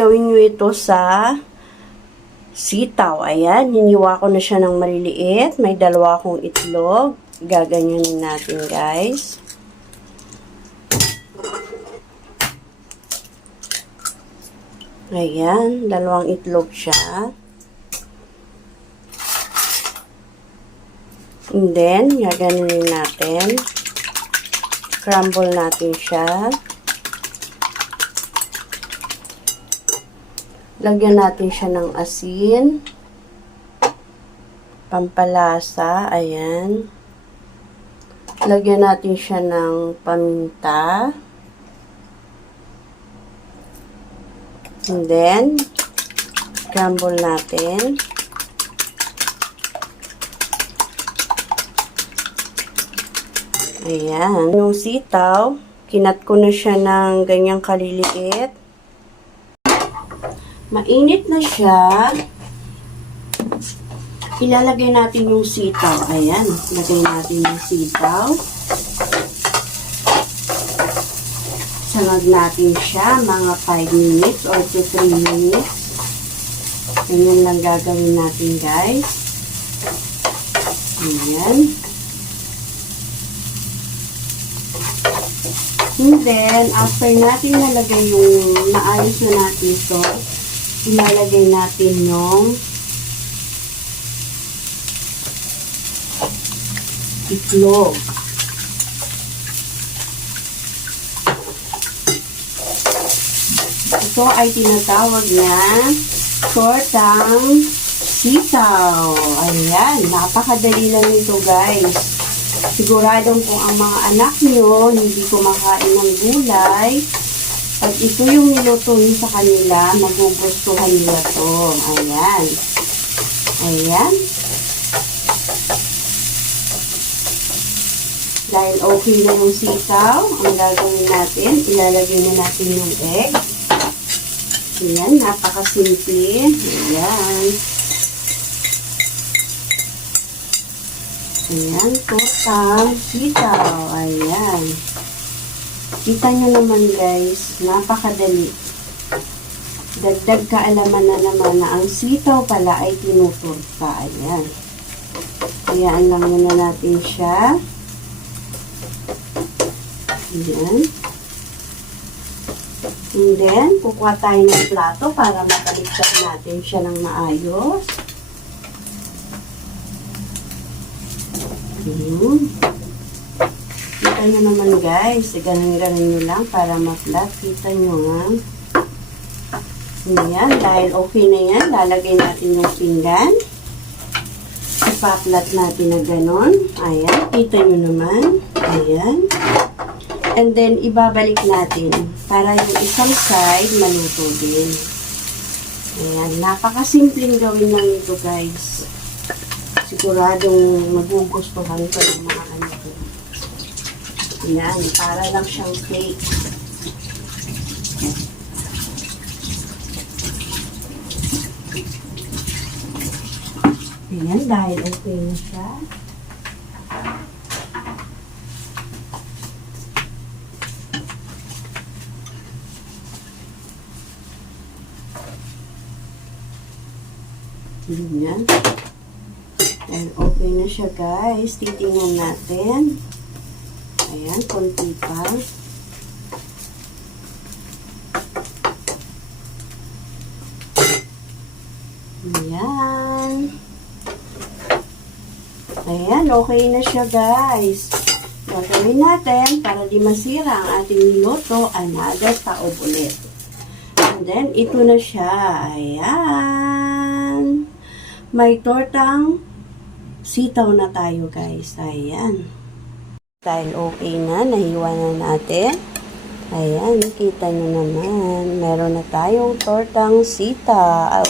gawin nyo ito sa sitaw. Ayan, hiniwa ko na siya ng maliliit. May dalawa akong itlog. Gaganyanin natin, guys. Ayan, dalawang itlog siya. And then, gaganyanin natin. Crumble natin siya. Lagyan natin siya ng asin. Pampalasa. Ayan. Lagyan natin siya ng paminta. And then, crumble natin. Ayan. Yung sitaw, kinat ko na siya ng ganyang kaliliit. Mainit na siya. Ilalagay natin yung sitaw. Ayan. Lagay natin yung sitaw. Sangag natin siya mga 5 minutes or to 3 minutes. Ganyan lang gagawin natin, guys. Ayan. And then, after natin nalagay yung naayos na natin ito, ilalagay natin yung itlog. Ito ay tinatawag na tortang sitaw. Ayan, napakadali lang ito, guys. Siguradong kung ang mga anak nyo hindi kumakain ng gulay, pag ito yung niluto nyo sa kanila, magugustuhan nila to. Ayan. Ayan. Dahil okay na yung sitaw, ang gagawin natin, ilalagay na natin yung egg. Ayan, napakasimple. Ayan. Ayan, tortang sitaw. Ayan. Kita nyo naman, guys, napakadali. Dagdag kaalaman na naman na ang sitaw pala ay tinuturta. Ayan. Ayan lang muna natin siya. Ayan. And then, kukuha tayo ng plato para makaligtad natin siya ng maayos. Kita nyo naman, guys. Ganun-ganun nyo lang para ma-flat. Kita nyo nga. Ayan. Dahil okay na yan, lalagay natin yung pinggan. Ipa-flat natin na ganun. Ayan. Kita nyo naman. Ayan. And then, ibabalik natin para yung isang side maluto din. Ayan. Napakasimpleng gawin lang ito, guys. Siguradong magugustuhan ko ng mga anak ko. Ayan, para lang siyang cake. Ayan, dahil okay na siya. Ayan. And okay na siya, guys. Titingnan natin. Ayan, konti pa. Ayan. Ayan, okay na siya, guys. Gagawin natin para di masira ang ating niluto, another taob ulit. And then, ito na siya. Ayan. May tortang sitaw na tayo, guys. Ayan. Dahil okay na, nahiwa na natin. Ayan, kita nyo naman. Meron na tayong tortang sitaw.